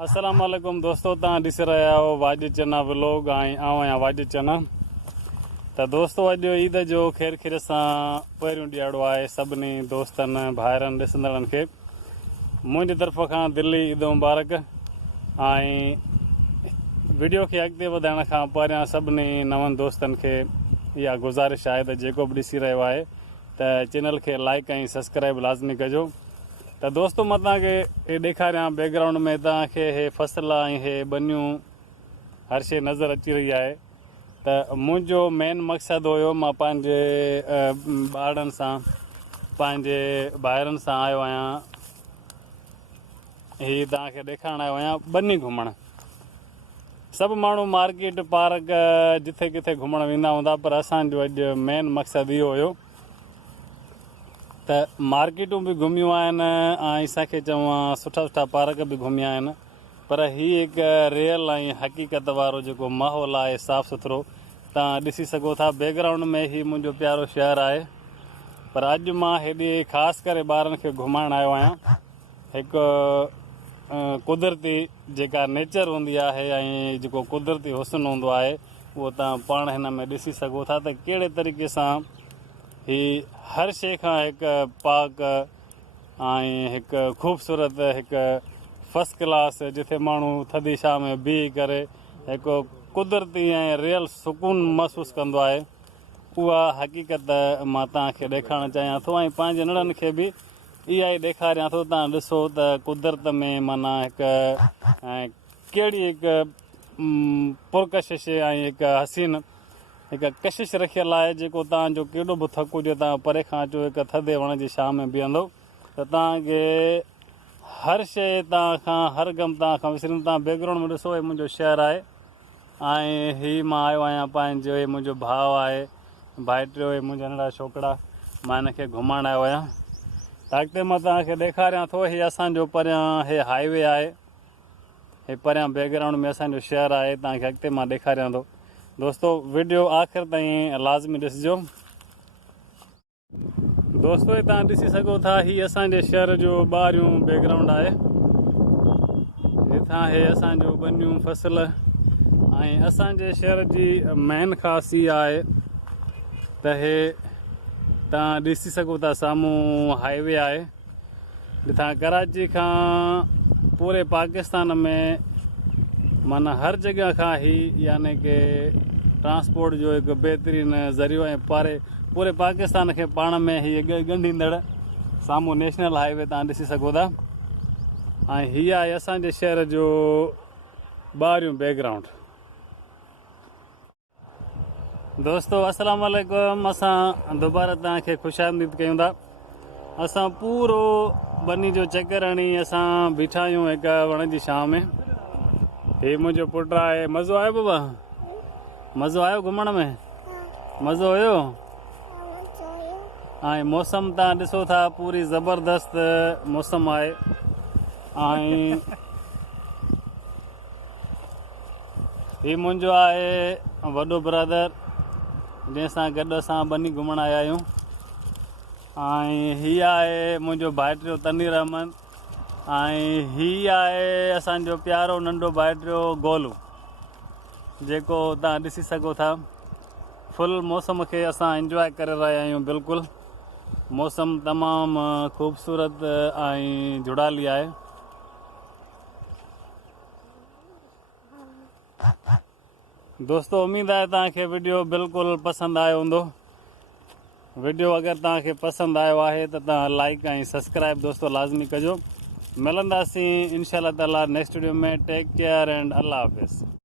अस्सलाम वालेकुम दोस्तों, तव्हां ॾिसी रहिया आहियो वाजिद चना व्लॉग ऐं आउं आहियां वाजिद चना। त दोस्तों, अॼु ईद जो ख़ैर खीर सां पहिरियों ॾियारो आहे सभिनी दोस्तनि भाइरनि ॾिसंदड़नि खे मुंहिंजी तरफ़ खां दिली ईद मुबारक। ऐं वीडियो खे अॻिते वधाइण खां पहिरियां सभिनी नवनि दोस्तनि खे इहा गुज़ारिश आहे त जेको बि ॾिसी रहियो आहे त चैनल खे लाइक ऐं सब्सक्राइब लाज़मी कजो। त दोस्तों, मां तव्हांखे हे ॾेखारियां बैकग्राउंड में तव्हांखे हे फसल ऐं हे बनियूं हर शइ नज़र अची रही आहे। त मुंहिंजो मेन मक़सदु हुयो, मां पंहिंजे ॿारनि सां पंहिंजे भाइरनि सां आयो आहियां, हीअ तव्हांखे ॾेखारण आयो आहियां बनी घुमणु। सभु माण्हू मार्केट पार्क जिथे किथे घुमणु वेंदा हूंदा, पर असांजो अॼु मेन मक़सदु इहो हुयो त मार्केटूं बि घुमियूं आहिनि ऐं असांखे चवां सुठा सुठा पार्क बि घुमिया आहिनि, पर हीअ हिकु रियल ऐं हक़ीक़त वारो जेको माहौल आहे साफ़ु सुथिरो तव्हां ॾिसी सघो था। बैकग्राउंड में ही मुंहिंजो प्यारो शहरु आहे, पर अॼु मां हेॾे ख़ासि करे ॿारनि खे घुमाइण आयो आहियां। हिकु कुदरती जेका नेचर हूंदी आहे ऐं जेको कुदरती हुस्न हूंदो आहे उहो तव्हां पाण हिन में ॾिसी सघो था त कहिड़े तरीक़े सां ही हर शइ खां हिकु पाक ऐं हिकु ख़ूबसूरत हिकु फस्ट क्लास जिथे माण्हू थधी शाम में बीह करे हिकु कुदरती ऐं रियल सुकून महसूसु कंदो आहे, उहा हक़ीक़त मां तव्हांखे ॾेखारणु चाहियां थो ऐं पंहिंजे नंढनि खे बि इहा ई ॾेखारियां थो। तव्हां ॾिसो त कुदरत में माना हिकु कहिड़ी हिकु पुरकशिश ऐं हिकु हसीन हिकु कशिश रखियलु आहे, जेको तव्हांजो केॾो बि थकु हुजे तव्हां परे खां अचो हिकु थधे वण जी छांव में बीहंदो त तव्हांखे हर शइ तव्हां हर गम तव्हां खां विसरींदो। तव्हां बैकग्राउंड में ॾिसो, हे मुंहिंजो शहरु आहे ऐं हीअ मां आयो आहियां पंहिंजो, हे मुंहिंजो भाउ आहे, भाइटियो, हे मुंहिंजा नंढा छोकिरा, मां हिनखे घुमाइण आयो आहियां। त अॻिते मां तव्हांखे ॾेखारियां थो, हीअ असांजो परियां हे हाईवे आहे, हे परियां बैकग्राउंड में असांजो शहरु आहे, तव्हांखे अॻिते मां ॾेखारियां थो। दोस्तों, वीडियो आख़िर ताईं लाज़मी ॾिसिजो। दोस्तों, हे तव्हां ॾिसी सघो था, हीअ असांजे शहर जो ॿाहिरियों बैकग्राउंड आहे। हितां हे असांजो बनियूं फसल ऐं असांजे शहर जी मेन ख़ासि इहा आहे त हे तव्हां ॾिसी सघो था साम्हूं हाईवे आहे, जितां कराची खां पूरे पाकिस्तान में माना हर जॻह खां ही यानी कि ट्रांसपोर्ट जो हिकु बहितरीनु ज़रियो ऐं पूरे पाकिस्तान खे पाण में हीअ ॻंढींदड़ साम्हूं नेशनल हाईवे तव्हां ॾिसी सघो था। ऐं हीअ आहे असांजे शहर जो ॿाहिरियों बैकग्राउंड। दोस्तों, अस्सलाम वालेकुम। असां दुबारा तव्हांखे ख़ुशि आमदीद कयूं था। असां पूरो बनी जो चकर हणी असां बीठा आहियूं हिकु वण जी छांव में। हे मुंहिंजो पुटु आहे। मज़ो आयो बाबा? मज़ो आयो घुमण में? मज़ो हुयो? ऐं मौसम तव्हां ॾिसो था, पूरी ज़बरदस्त मौसम आहे। ऐं हीउ मुंहिंजो आहे वॾो ब्रदर, जंहिंसां गॾु असां बनी घुमण आया आहियूं। ऐं हीअ आहे मुंहिंजो भाइटियो तनीर अहमद ऐं हीअ आहे असांजो प्यारो नंढो भाइटियो गोलू, जेको तव्हां ॾिसी सघो था। फुल मौसम खे असां इंजॉय करे रहिया आहियूं। बिल्कुलु मौसम तमामु ख़ूबसूरत ऐं जुड़ाली आहे। दोस्तों, उमेद आहे तव्हांखे वीडियो बिल्कुलु पसंदि आयो हूंदो। वीडियो अगरि तव्हांखे पसंदि आयो आहे त तव्हां लाइक ऐं सब्सक्राइब दोस्तों लाज़मी कजो। मिलंदासीं इंशाअल्लाह ताला नेक्स्ट वीडियो में। टेक केयर एंड अल्लाह हाफ़िज़।